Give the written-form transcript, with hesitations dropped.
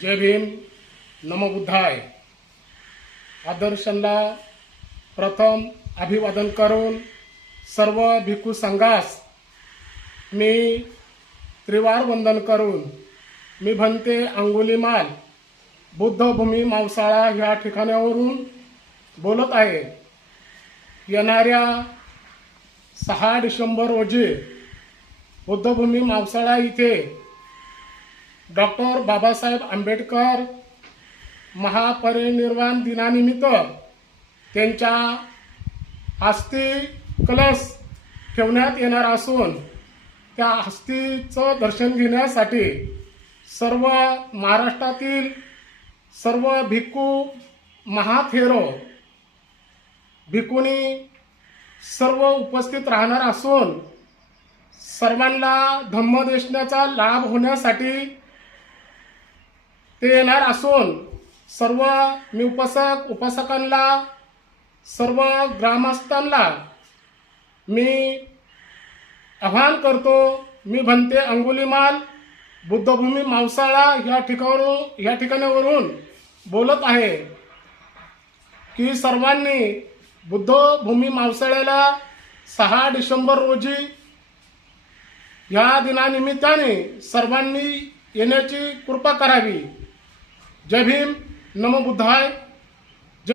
जय भीम, नमो बुद्धाय. आदर्शांना प्रथम अभिवादन करून सर्व भिक्खू संघास मी त्रिवार वंदन करून मी भंते अंगुलीमाल बुद्धभूमी मावसाळा या ठिकाणावरून बोलत आहे. येणाऱ्या 6 डिसेंबर रोजी बुद्धभूमी मावसाळा इथे डॉक्टर बाबासाहेब आंबेडकर महापरिनिर्वाण दिनानिमित्त त्यांच्या अस्थी कलश ठेवण्यात येणार असून त्या अस्थीचं दर्शन घेण्यासाठी सर्व महाराष्ट्रातील सर्व भिक्खू महाथेरो भिक्खुनी सर्व उपस्थित राहणार असून सर्वांना धम्मदेशनाचा लाभ होण्यासाठी ते येणार असून सर्व मी उपासकांना सर्व ग्रामस्थांना मी आवाहन करतो. मी भंते अंगुलीमाल बुद्धभूमी मावसाळा या ठिकाणावरून बोलत आहे की सर्वांनी बुद्धभूमी मावसाळ्याला 6 डिसेंबर रोजी या दिनानिमित्ताने सर्वांनी येण्याची कृपा करावी. जय भीम, नमो बुद्धाय.